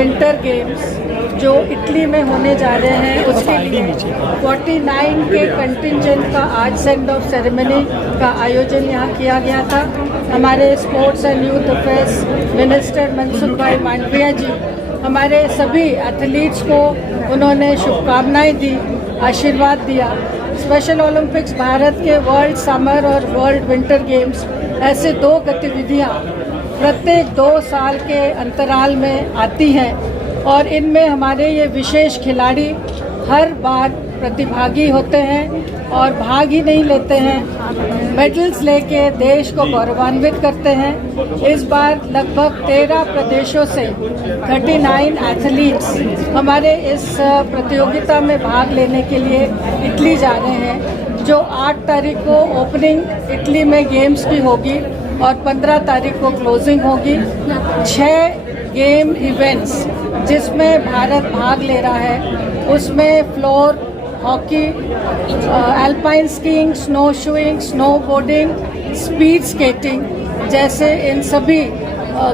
Winter games जो Italy में होने जा रहे हैं उसके लिए 49 के कंटिंजेंट का आज सेंड ऑफ सेरेमनी का आयोजन यहाँ किया गया था। हमारे sports and youth affairs minister Mansukh भाई मांडविया जी हमारे सभी एथलीट्स को उन्होंने शुभकामनाएं दी, आशीर्वाद दिया। स्पेशल ओलंपिक्स भारत के वर्ल्ड समर और वर्ल्ड विंटर गेम्स ऐसे दो गतिविधियाँ प्रत्येक 2 साल के अंतराल में आती हैं और इनमें हमारे ये विशेष खिलाड़ी हर बार प्रतिभागी होते हैं और भाग ही नहीं लेते हैं, मेडल्स लेके देश को गौरवान्वित करते हैं। इस बार लगभग 13 प्रदेशों से 39 एथलीट्स हमारे इस प्रतियोगिता में भाग लेने के लिए इटली जा रहे हैं, जो 8 तारीख को ओपनिंग इटली में गेम्स की होगी और 15 तारीख को क्लोजिंग होगी। 6 गेम इवेंट्स जिसमें भारत भाग ले रहा है उसमें floor hockey, alpine skiing, snow shoeing, snow boarding, speed skating जैसे इन सभी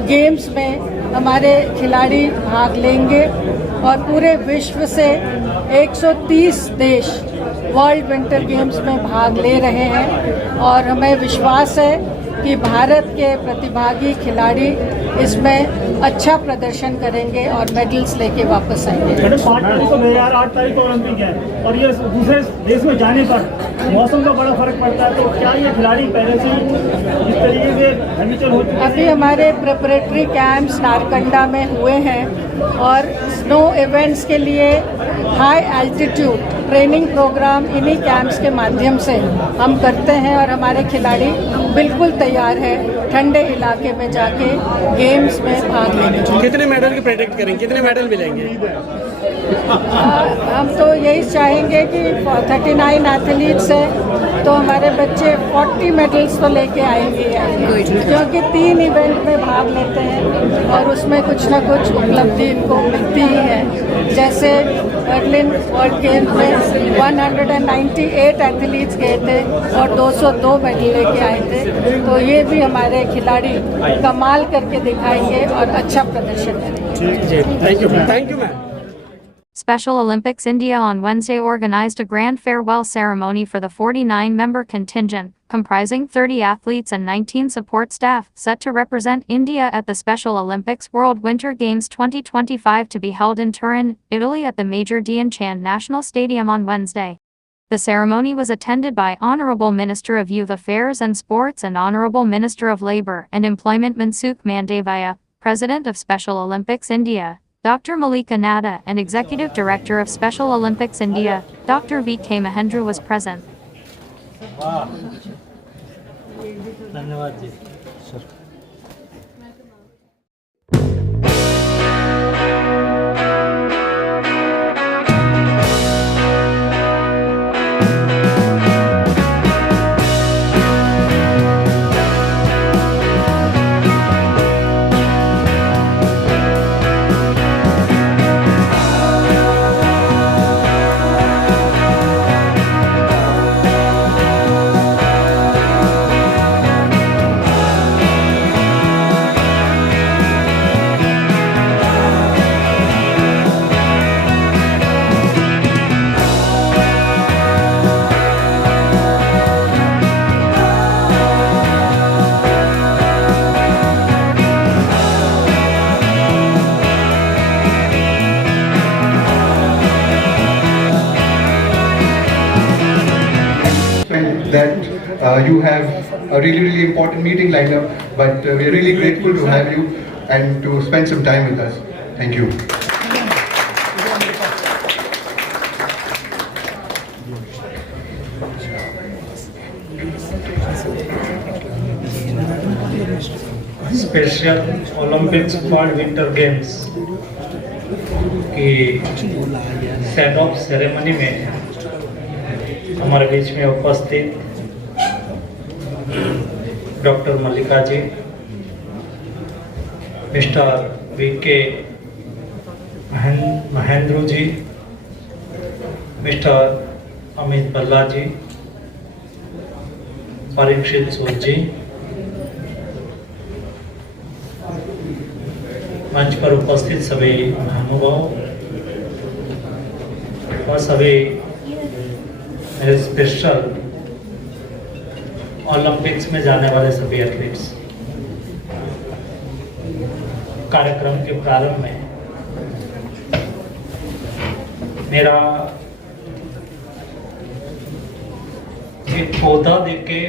गेम्स में हमारे खिलाड़ी भाग लेंगे और पूरे विश्व से 130 देश वर्ल्ड विंटर गेम्स में भाग ले रहे हैं और हमें विश्वास है कि भारत के प्रतिभागी खिलाड़ी इसमें अच्छा प्रदर्शन करेंगे और मेडल्स लेके वापस आएंगे। 5 तारीख को 8 तारीख को ओलंपिक है और ये दूसरे देश में जाने पर मौसम का बड़ा फर्क पड़ता है, तो क्या ये खिलाड़ी पहले से इस तरीके से हैबिचुअल हो चुके हैं? अभी हमारे प्रिपरेटरी कैंप्स नारकंडा में हुए हैं और स्नो इवेंट्स के लिए हाई एल्टीट्यूड ट्रेनिंग प्रोग्राम इन्हीं कैंप्स के माध्यम से हम करते हैं और हमारे खिलाड़ी बिल्कुल तैयार है ठंडे इलाके में जाके गेम्स में भाग लेने के। कितने मेडल की प्रेडिक्ट करेंगे, कितने मेडल मिलेंगे? हम तो यही चाहेंगे कि 39 एथलीट्स हैं तो हमारे बच्चे 40 मेडल्स तो लेके आएंगे, क्योंकि 3 इवेंट में भाग लेते हैं और उसमें कुछ ना कुछ उपलब्धि इनको मिलती ही है। जैसे बर्लिन वर्ल्ड गेम्स में 198 एथलीट्स गए थे और 202 मेडल लेके आए थे, तो ये भी हमारे खिलाड़ी कमाल करके दिखाएंगे और अच्छा प्रदर्शन करेंगे। Thank you ma'am. Special Olympics India on Wednesday organized a grand farewell ceremony for the 49-member contingent, comprising 30 athletes and 19 support staff, set to represent India at the Special Olympics World Winter Games 2025 to be held in Turin, Italy at the Major Dhyan Chand National Stadium on Wednesday. The ceremony was attended by Honorable Minister of Youth Affairs and Sports and Honorable Minister of Labour and Employment Mansukh Mandavia, President of Special Olympics India, Dr. Malika Nadda, and Executive Director of Special Olympics India, Dr. V.K. Mahendra was present. धन्यवाद जी। that you have a really important meeting lined up, but we are really grateful to have you and to spend some time with us. Thank you. Special Olympics world winter games की set of ceremony में हमारे बीच में उपस्थित doctor मल्लिका जी, mister VK. Mahendra ji, mister Amit बल्ला जी, परीक्षित सूद जी, मंच पर उपस्थित सभी महानुभाव और सभी मेरे स्पेशल ओलंपिक्स में जाने वाले सभी एथलीट्स, कार्यक्रम के प्रारंभ में मेरा एक पौधा देके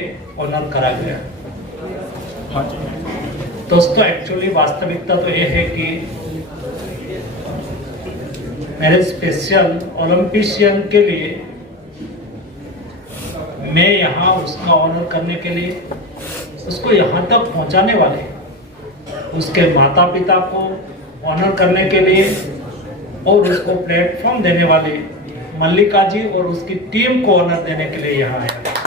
ऑनर करा गया। दोस्तों, एक्चुअली वास्तविकता तो ये है कि मेरे स्पेशल ओलंपिशियन के लिए मैं यहाँ उसका ऑनर करने के लिए, उसको यहाँ तक पहुँचाने वाले, उसके माता पिता को ऑनर करने के लिए और उसको प्लेटफॉर्म देने वाले मल्लिका जी और उसकी टीम को ऑनर देने के लिए यहाँ आया।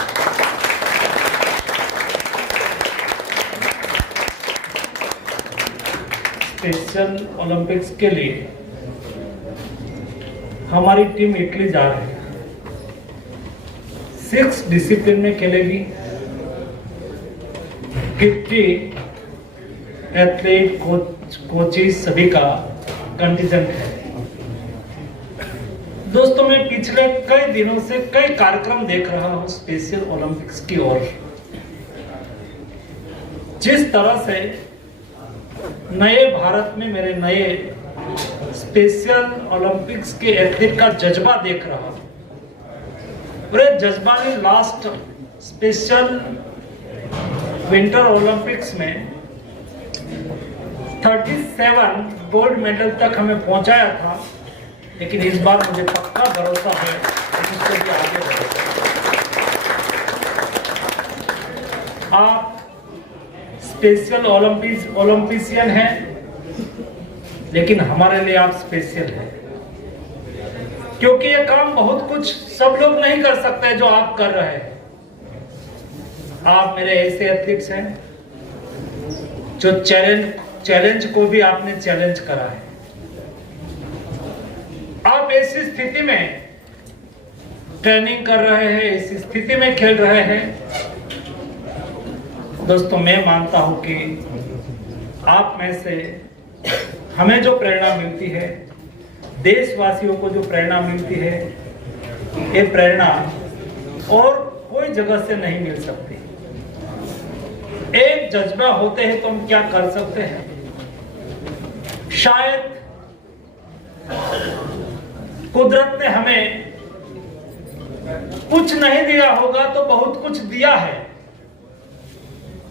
स्पेशल ओलंपिक्स के लिए हमारी टीम इटली जा रही है। 6 डिसिप्लिन में खेलेगी। 50 एथलीट, कोचेस सभी का कंटिजेंट है। दोस्तों, मैं पिछले कई दिनों से कई कार्यक्रम देख रहा हूं स्पेशल ओलंपिक्स की ओर। जिस तरह से नए भारत में मेरे नए स्पेशल ओलंपिक्स के एथलीट का जज्बा देख रहा हूं, और जज्बा ने लास्ट स्पेशल विंटर ओलंपिक्स में 37 गोल्ड मेडल तक हमें पहुंचाया था। लेकिन इस बार मुझे पक्का भरोसा है कि इसको भी आगे बढ़ेगा। आप स्पेशल ओलंपिशियन हैं, लेकिन हमारे लिए आप स्पेशल हैं, क्योंकि ये काम बहुत कुछ सब लोग नहीं कर सकते जो आप कर रहे हैं। आप मेरे ऐसे एथलीट्स हैं जो चैलेंज को भी आपने चैलेंज करा है। आप ऐसी स्थिति में ट्रेनिंग कर रहे हैं, ऐसी स्थिति में खेल रहे हैं। दोस्तों, मैं मानता हूं कि आप में से हमें जो प्रेरणा मिलती है, देशवासियों को जो प्रेरणा मिलती है, ये प्रेरणा और कोई जगह से नहीं मिल सकती। एक जज्बा होते हैं तो हम क्या कर सकते हैं। शायद कुदरत ने हमें कुछ नहीं दिया होगा तो बहुत कुछ दिया है।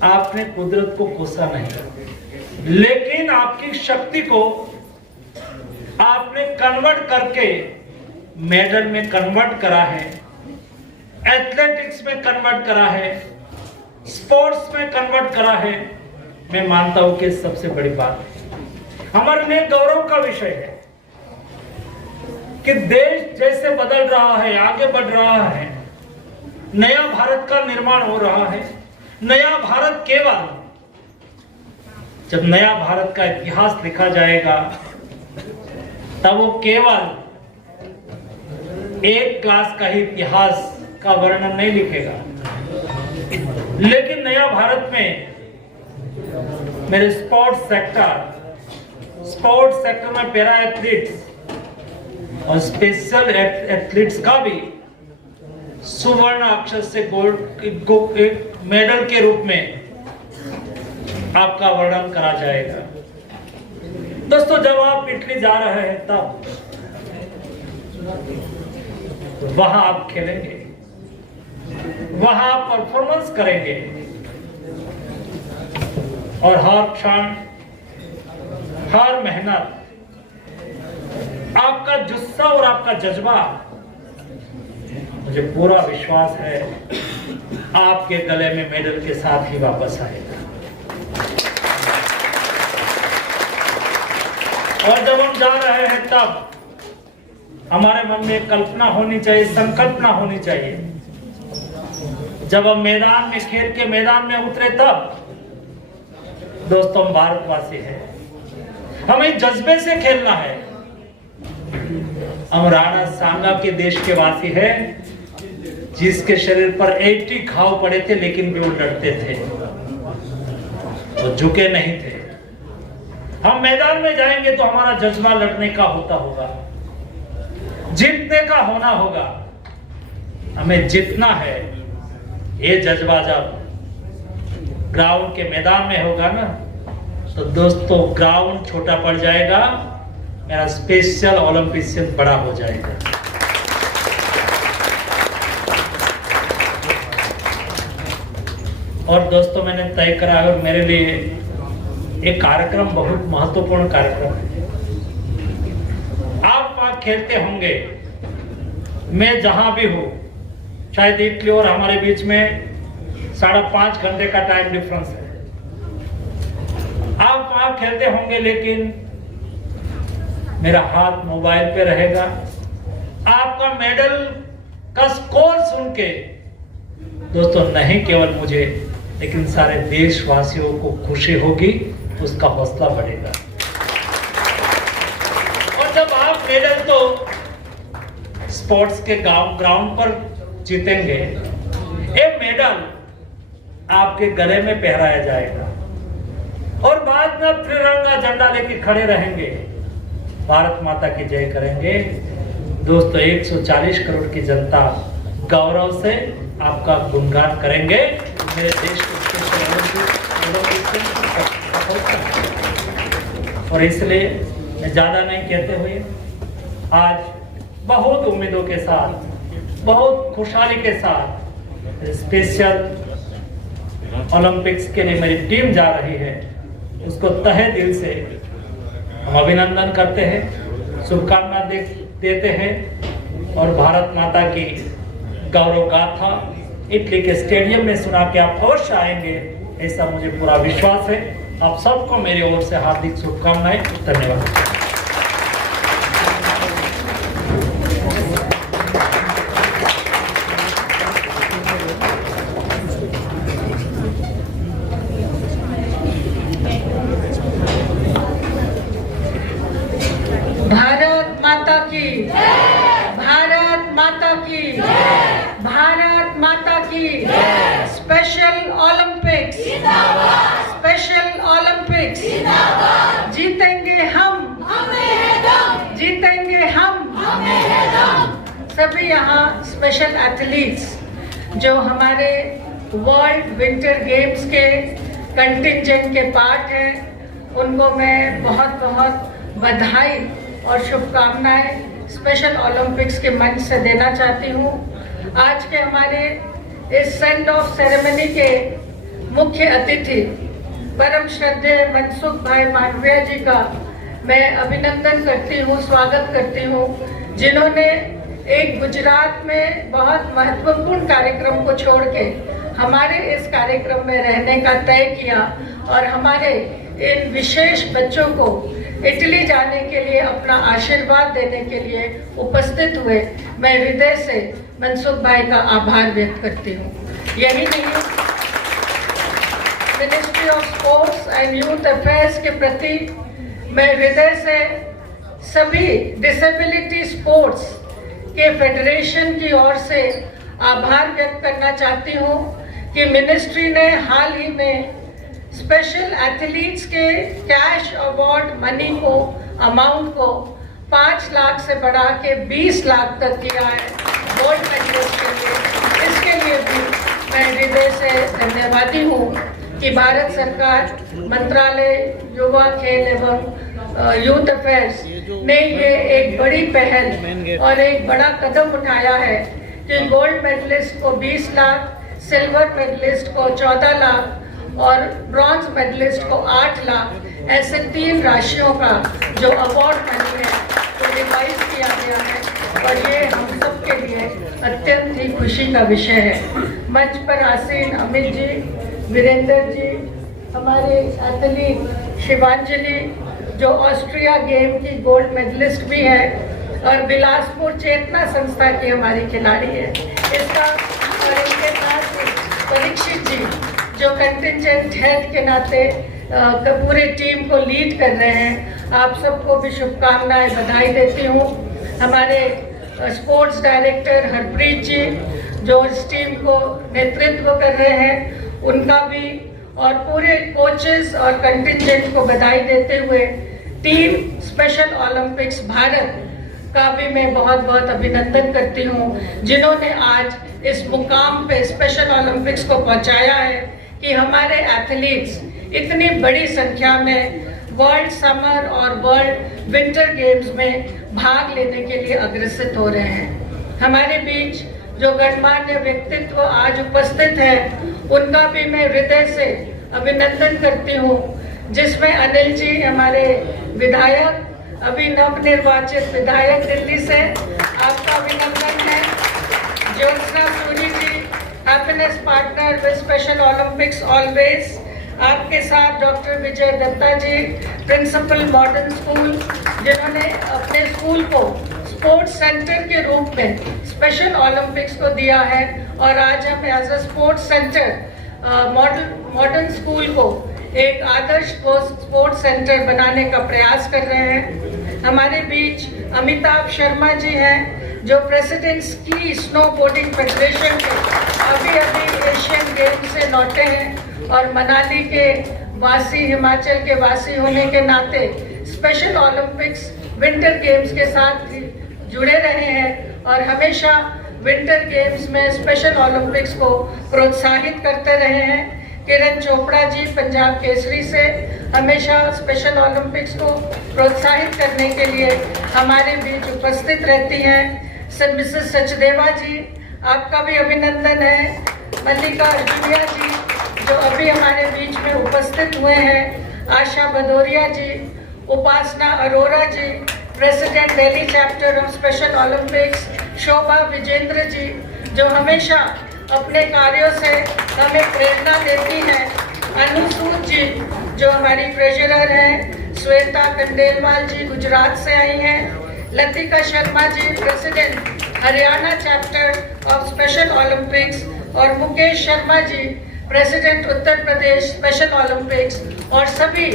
आपने कुदरत को कोसा नहीं, लेकिन आपकी शक्ति को आपने कन्वर्ट करके मेडल में कन्वर्ट करा है, एथलेटिक्स में कन्वर्ट करा है, स्पोर्ट्स में कन्वर्ट करा है। मैं मानता हूं कि सबसे बड़ी बात है, हमारे लिए गौरव का विषय है कि देश जैसे बदल रहा है, आगे बढ़ रहा है, नया भारत का निर्माण हो रहा है। नया भारत केवल जब नया भारत का इतिहास लिखा जाएगा तब वो केवल एक क्लास का ही इतिहास का वर्णन नहीं लिखेगा, लेकिन नया भारत में मेरे स्पोर्ट्स सेक्टर में पैरा एथलीट्स और स्पेशल एथलीट्स का भी सुवर्ण अक्षर से गोल्ड एक मेडल के रूप में आपका वर्णन करा जाएगा। दोस्तों, जब आप इटली जा रहे हैं तब वहां आप खेलेंगे, वहां आप परफॉर्मेंस करेंगे और हर क्षण, हर मेहनत, आपका जुस्सा और आपका जज्बा, मुझे पूरा विश्वास है आपके गले में मेडल के साथ ही वापस आएगा। और जब हम जा रहे हैं तब हमारे मन में कल्पना होनी चाहिए, संकल्पना होनी चाहिए। जब हम मैदान में, खेल के मैदान में उतरे तब दोस्तों, हम भारतवासी हैं, हमें जज्बे से खेलना है। हम राणा सांगा के देश के वासी हैं, जिसके शरीर पर 80 घाव पड़े थे, लेकिन भी वो लड़ते थे, वो झुके नहीं थे। हम मैदान में जाएंगे तो हमारा जज्बा लड़ने का होगा, जीतने का होना होगा। हमें जीतना है। ये जज्बा जब ग्राउंड के मैदान में होगा ना, तो दोस्तों ग्राउंड छोटा पड़ जाएगा, मेरा स्पेशल ओलंपिशियन बड़ा हो जाएगा। और दोस्तों मैंने तय करा है, और मेरे लिए एक कार्यक्रम बहुत महत्वपूर्ण कार्यक्रम है। आप वहां खेलते होंगे, मैं जहां भी हूं, शायद इटली और हमारे बीच में 5.5 घंटे का टाइम डिफरेंस है। आप वहां खेलते होंगे, लेकिन मेरा हाथ मोबाइल पे रहेगा। आपका मेडल का स्कोर सुन के दोस्तों नहीं केवल मुझे, लेकिन सारे देशवासियों को खुशी होगी, उसका हौसला बढ़ेगा। और जब आप मेडल तो स्पोर्ट्स के ग्राउंड पर जीतेंगे, ये मेडल आपके गले में पहराया जाएगा और बाद में तिरंगा झंडा लेके खड़े रहेंगे, भारत माता की जय करेंगे। दोस्तों 140 करोड़ की जनता गौरव से आपका गुणगान करेंगे। मेरे देश को और इसलिए मैं ज्यादा नहीं कहते हुए आज बहुत उम्मीदों के साथ, बहुत खुशहाली के साथ स्पेशल ओलंपिक्स के लिए मेरी टीम जा रही है, उसको तहे दिल से हम अभिनंदन करते हैं, शुभकामना देते हैं और भारत माता की गौरव गाथा इटली के स्टेडियम में सुना के आप अवश्य आएंगे, ऐसा मुझे पूरा विश्वास है। आप सबको मेरी ओर से हार्दिक शुभकामनाएं। धन्यवाद। भारत माता की, भारत माता की, भारत माता की। स्पेशल ओलंपिक्स, स्पेशल ओलंपिक्स, जीतेंगे हम, जीतेंगे हम। सभी यहाँ स्पेशल एथलीट्स जो हमारे वर्ल्ड विंटर गेम्स के कंटिंजेंट के पार्ट हैं, उनको मैं बहुत बहुत बधाई और शुभकामनाएं स्पेशल ओलंपिक्स के मंच से देना चाहती हूँ। आज के हमारे इस सेंड ऑफ सेरेमनी के मुख्य अतिथि परम श्रद्धेय मनसुख भाई मांडविया जी का मैं अभिनंदन करती हूँ, स्वागत करती हूँ, जिन्होंने एक गुजरात में बहुत महत्वपूर्ण कार्यक्रम को छोड़ के हमारे इस कार्यक्रम में रहने का तय किया और हमारे इन विशेष बच्चों को इटली जाने के लिए अपना आशीर्वाद देने के लिए उपस्थित हुए। मैं हृदय से मनसुख भाई का आभार व्यक्त करती हूँ। यही नहीं, ministry of sports and youth affairs के प्रति मैं हृदय से सभी डिसेबिलिटी स्पोर्ट्स के फेडरेशन की ओर से आभार व्यक्त करना चाहती हूँ कि मिनिस्ट्री ने हाल ही में स्पेशल एथलीट्स के कैश अवार्ड मनी को, अमाउंट को 5 लाख से बढ़ा के 20 लाख तक किया है गोल्ड मेडलिस्ट के लिए। इसके लिए भी मैं हृदय से धन्यवादी हूँ कि भारत सरकार, मंत्रालय युवा खेल एवं यूथ अफेयर्स ने ये एक बड़ी पहल और एक बड़ा कदम उठाया है कि गोल्ड मेडलिस्ट को 20 लाख, सिल्वर मेडलिस्ट को 14 लाख और ब्रॉन्ज मेडलिस्ट को 8 लाख, ऐसे 3 राशियों का जो अवार्ड मनी है तो रिवाइज किया गया है और ये हम सब के लिए अत्यंत ही खुशी का विषय है। मंच पर आसीन अमित जी, वीरेंद्र जी, हमारे एथलीट शिवांजलि जो ऑस्ट्रिया गेम की गोल्ड मेडलिस्ट भी है और बिलासपुर चेतना संस्था की हमारी खिलाड़ी है इसका, और इनके साथ परीक्षित जी जो कंटिंजेंट हेड के नाते पूरे टीम को लीड कर रहे हैं। आप सबको भी शुभकामनाएं, बधाई देती हूँ। हमारे स्पोर्ट्स डायरेक्टर हरप्रीत जी जो इस टीम को नेतृत्व कर रहे हैं, उनका भी, और पूरे कोचेस और कंटिजेंट को बधाई देते हुए टीम स्पेशल ओलंपिक्स भारत का भी मैं बहुत बहुत अभिनंदन करती हूँ, जिन्होंने आज इस मुकाम पे स्पेशल ओलंपिक्स को पहुँचाया है कि हमारे एथलीट्स इतनी बड़ी संख्या में वर्ल्ड समर और वर्ल्ड विंटर गेम्स में भाग लेने के लिए अग्रसित हो रहे हैं। हमारे बीच जो गणमान्य व्यक्तित्व आज उपस्थित है, उनका भी मैं हृदय से अभिनंदन करती हूँ, जिसमें अनिल जी हमारे विधायक, अभी नवनिर्वाचित विधायक दिल्ली से, आपका अभिनंदन है। Jyotsna Suri ji, happiness partner with special Olympics always. आपके साथ doctor Vijay Dutta ji, principal modern school, जिन्होंने अपने स्कूल को स्पोर्ट्स सेंटर के रूप में स्पेशल ओलंपिक्स को दिया है, और आज हम as a sports centre modern school को एक आदर्श स्पोर्ट्स सेंटर बनाने का प्रयास कर रहे हैं। हमारे बीच अमिताभ शर्मा जी हैं, जो president ski snow boarding federation के अभी एशियन गेम्स से लौटे हैं, और मनाली के वासी, हिमाचल के वासी होने के नाते स्पेशल ओलंपिक्स विंटर गेम्स के साथ भी जुड़े रहे हैं और हमेशा विंटर गेम्स में स्पेशल ओलंपिक्स को प्रोत्साहित करते रहे हैं। किरण चोपड़ा जी पंजाब केसरी से हमेशा स्पेशल ओलंपिक्स को प्रोत्साहित करने के लिए हमारे बीच उपस्थित रहती हैं। मिसेस सचदेवा जी, आपका भी अभिनंदन है। मल्लिका अर्जुनिया जी, जो अभी हमारे बीच में उपस्थित हुए हैं। Asha Bhadauria ji, Upasana Arora ji, president Delhi chapter of special Olympics. Shobha Vijender ji, जो हमेशा अपने कार्यों से हमें प्रेरणा देती हैं। अनुसूत जी, जो हमारी ट्रेजरर हैं। श्वेता कंडेलवाल जी गुजरात से आई हैं। Latika Sharma ji, president Haryana chapter of special Olympics, और Mukesh Sharma ji, president Uttar Pradesh special Olympics, और सभी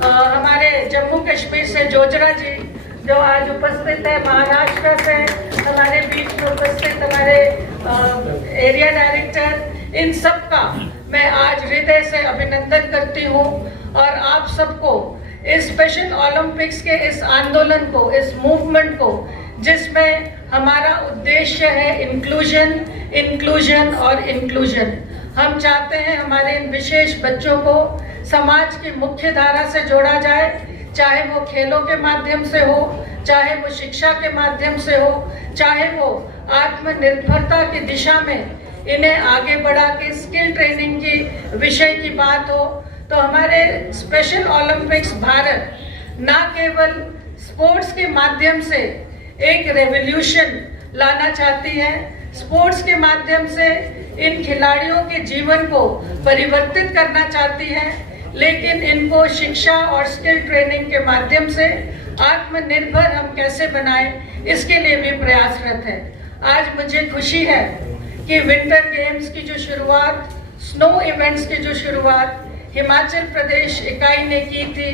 हमारे जम्मू कश्मीर से जोजरा जी, जो आज उपस्थित है। महाराष्ट्र से हमारे बीच में उपस्थित हमारे एरिया डायरेक्टर, इन सब का मैं आज हृदय से अभिनंदन करती हूँ। और आप सबको इस स्पेशल ओलंपिक्स के इस आंदोलन को, इस मूवमेंट को, जिसमें हमारा उद्देश्य है इंक्लूजन, इंक्लूजन और इंक्लूजन। हम चाहते हैं हमारे इन विशेष बच्चों को समाज की मुख्य धारा से जोड़ा जाए, चाहे वो खेलों के माध्यम से हो, चाहे वो शिक्षा के माध्यम से हो, चाहे वो आत्मनिर्भरता की दिशा में इन्हें आगे बढ़ा के स्किल ट्रेनिंग की विषय की बात हो। तो हमारे स्पेशल ओलंपिक्स भारत ना केवल स्पोर्ट्स के माध्यम से एक रेवोल्यूशन लाना चाहती है, स्पोर्ट्स के माध्यम से इन खिलाड़ियों के जीवन को परिवर्तित करना चाहती है, लेकिन इनको शिक्षा और स्किल ट्रेनिंग के माध्यम से आत्मनिर्भर हम कैसे बनाएं, इसके लिए भी प्रयासरत है। आज मुझे खुशी है कि विंटर गेम्स की जो शुरुआत, स्नो इवेंट्स की जो शुरुआत हिमाचल प्रदेश इकाई ने की थी,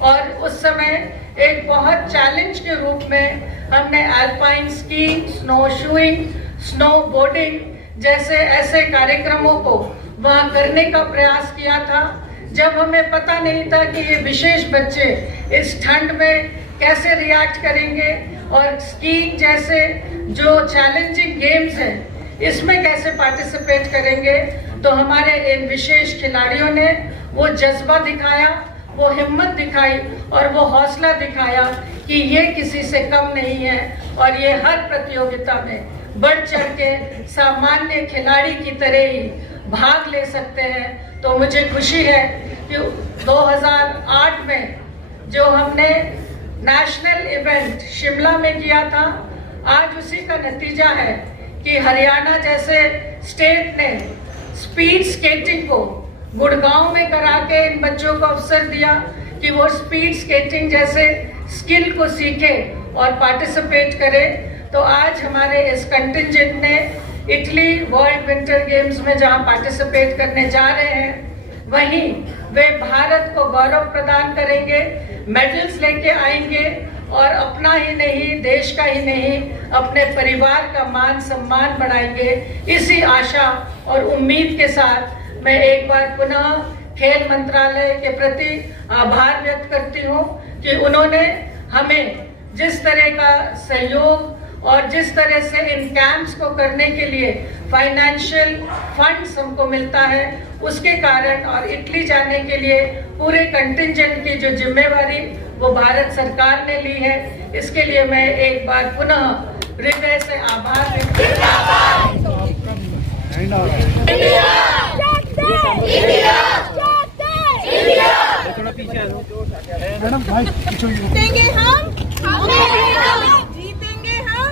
और उस समय एक बहुत चैलेंज के रूप में हमने alpine skiing, snow shoeing, snow boarding जैसे ऐसे कार्यक्रमों को वहाँ करने का प्रयास किया था, जब हमें पता नहीं था कि ये विशेष बच्चे इस ठंड में कैसे रिएक्ट करेंगे और स्कीइंग जैसे जो चैलेंजिंग गेम्स हैं इसमें कैसे पार्टिसिपेट करेंगे। तो हमारे इन विशेष खिलाड़ियों ने वो जज्बा दिखाया, वो हिम्मत दिखाई और वो हौसला दिखाया कि ये किसी से कम नहीं है और ये हर प्रतियोगिता में बढ़ चढ़ के सामान्य खिलाड़ी की तरह ही भाग ले सकते हैं। तो मुझे खुशी है कि 2008 में जो हमने नेशनल इवेंट शिमला में किया था, आज उसी का नतीजा है कि हरियाणा जैसे स्टेट ने स्पीड स्केटिंग को गुड़गांव में करा के इन बच्चों को अवसर दिया कि वो स्पीड स्केटिंग जैसे स्किल को सीखे और पार्टिसिपेट करें। तो आज हमारे इस कंटिजेंट ने इटली वर्ल्ड विंटर गेम्स में जहां पार्टिसिपेट करने जा रहे हैं, वहीं वे भारत को गौरव प्रदान करेंगे, मेडल्स लेके आएंगे और अपना ही नहीं, देश का ही नहीं, अपने परिवार का मान सम्मान बढ़ाएंगे। इसी आशा और उम्मीद के साथ मैं एक बार पुनः खेल मंत्रालय के प्रति आभार व्यक्त करती हूँ कि उन्होंने हमें जिस तरह का सहयोग और जिस तरह से इन कैंप्स को करने के लिए फाइनेंशियल फंड्स हमको मिलता है, उसके कारण और इटली जाने के लिए पूरे कंटिंजेंट की जो जिम्मेवारी वो भारत सरकार ने ली है, इसके लिए मैं एक बार पुनः हृदय से आभार व्यक्त करती हूँ। जीतेंगे हम, जीतेंगे हम।